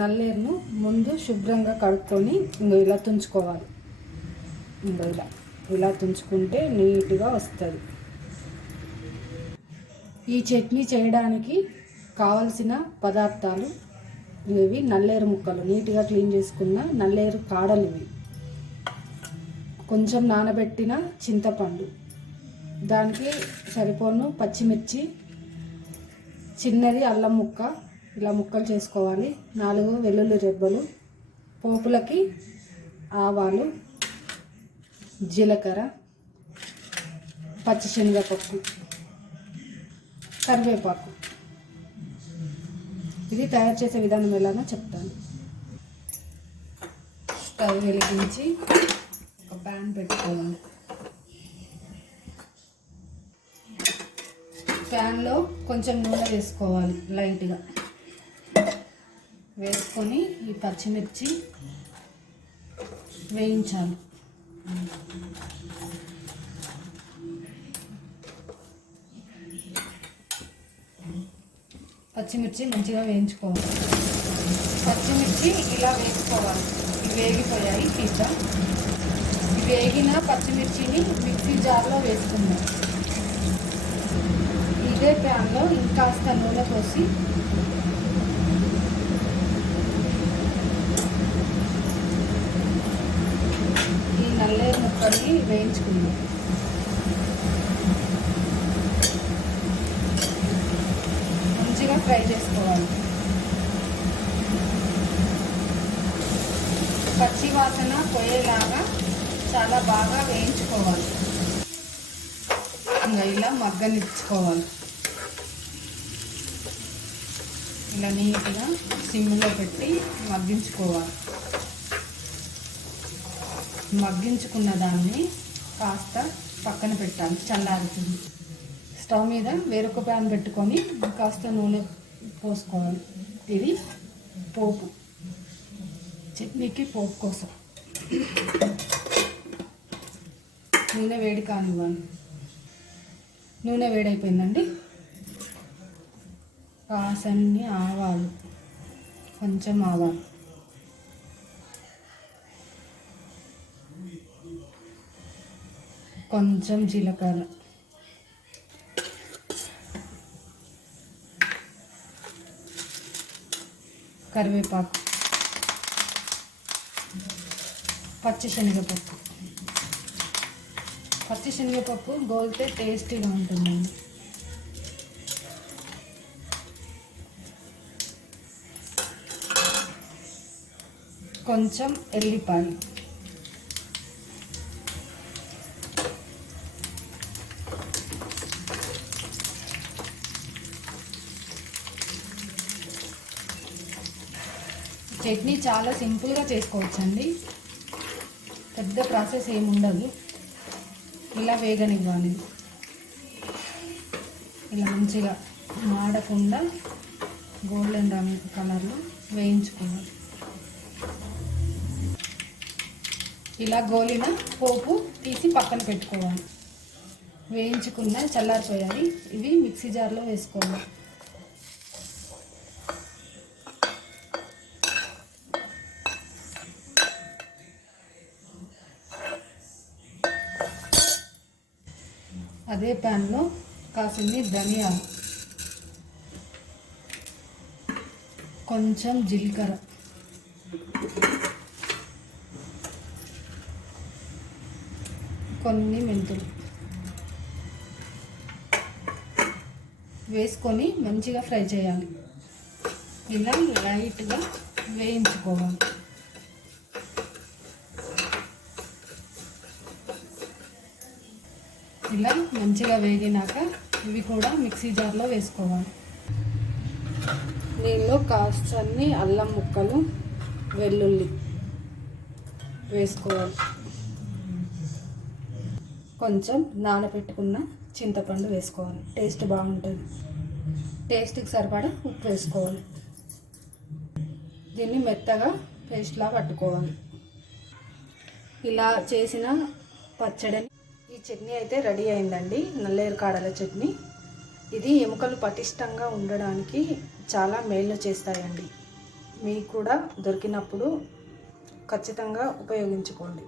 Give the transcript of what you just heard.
నల్లేరును ముందు శుభ్రంగా కడుక్కొని ఇలా తుంచుకోవాలి. ఇలా తుంచుకుంటే నీట్గా వస్తుంది. ఈ చట్నీ చేయడానికి కావలసిన పదార్థాలు ఇవి: నల్లేరు ముక్కలు, నీట్గా క్లీన్ చేసుకున్న నల్లేరు కాడలు ఇవి, కొంచెం నానబెట్టిన చింతపండు, దానికి సరిపోను పచ్చిమిర్చి, చిన్నది అల్లం ముక్క ఇలా ముక్కలు చేసుకోవాలి, 4 వెల్లుల్లి రెబ్బలు, పోపులకి ఆవాలు, జీలకర్ర, పచ్చిశనగపప్పు, కరివేపాకు. ఇది తయారు చేసే విధానం ఎలానో చెప్తాను. స్టవ్ వెలిగించి ఒక ప్యాన్ పెట్టుకోవాలి. ప్యాన్లో కొంచెం నూనె వేసుకోవాలి. లైట్గా వేసుకొని ఈ పచ్చిమిర్చి వేయించాలి. పచ్చిమిర్చి మంచిగా వేయించుకోవాలి. పచ్చిమిర్చి ఇలా వేసుకోవాలి. ఇవి వేగిపోయాయి. తీసా వేగిన పచ్చిమిర్చిని మిక్సీ జార్లో వేసుకుందాం. ఇదే ప్యాన్లో ఇంకాస్త నూనె పోసి ఈ నల్లేరు ముక్కల్ని వేయించుకుందాం. మంచిగా ఫ్రై చేసుకోవాలి. పచ్చి వాసన పోయేలాగా చాలా బాగా వేయించుకోవాలి. ఇంకా ఇలా మగ్గనిచ్చుకోవాలి. ఇలా నీట్గా సిమ్లో పెట్టి మగ్గించుకోవాలి. మగ్గించుకున్న దాన్ని కాస్త పక్కన పెట్టాలి, చల్లారుతుంది. స్టవ్ మీద వేరొక ప్యాన్ పెట్టుకొని కాస్త నూనె పోసుకోవాలి. ఇది పోపు, చట్నీకి పోపు కోసం. నూనె వేడి కానివ్వాలి. నూనె వేడైపోయిందండి. కాసన్ని ఆవాలు, కొంచెం ఆవాలు, కొంచెం జీలకర్ర, కరివేపాకు, పచ్చిశనగపప్పు. పచ్చిశనగపప్పు గోలితే టేస్టీగా ఉంటుందండి. కొంచెం ఎల్లిపాయ, చట్నీ చాలా సింపుల్గా చేసుకోవచ్చండి. పెద్ద ప్రాసెస్ ఏమి ఉండదు. ఇలా వేగనివ్వాలి. ఇలా మంచిగా మాడకుండా గోల్డెన్ రంగు కలర్లో వేయించుకోవాలి. ఇలా గోలిన పోపు తీసి పక్కన పెట్టుకోవాలి. వేయించుకున్న చల్లారిపోయాయి. ఇవి మిక్సీ జార్లో వేసుకోవాలి. అదే ప్యాన్లో కాసిన్ని ధనియాలు, కొంచెం జీలకర్ర, కొన్ని మెంతులు వేసుకొని మంచిగా ఫ్రై చేయాలి. ఇలా లైట్గా వేయించుకోవాలి. ఇలా మంచిగా వేగినాక ఇవి కూడా మిక్సీ జార్లో వేసుకోవాలి. దీనిలో కాస్తన్ని అల్లం ముక్కలు, వెల్లుల్లి వేసుకోవాలి. కొంచెం నానబెట్టుకున్న చింతపండు వేసుకోవాలి. టేస్ట్ బాగుంటుంది. టేస్ట్కి సరిపడా ఉప్పు వేసుకోవాలి. దీన్ని మెత్తగా పేస్ట్లా పట్టుకోవాలి. ఇలా చేసిన పచ్చడిని ఈ చట్నీ అయితే రెడీ అయిందండి. నల్లేరు కాడల చట్నీ. ఇది ఎముకలు పటిష్టంగా ఉండడానికి చాలా మేలు చేస్తాయండి. మీకు కూడా దొరికినప్పుడు ఖచ్చితంగా ఉపయోగించుకోండి.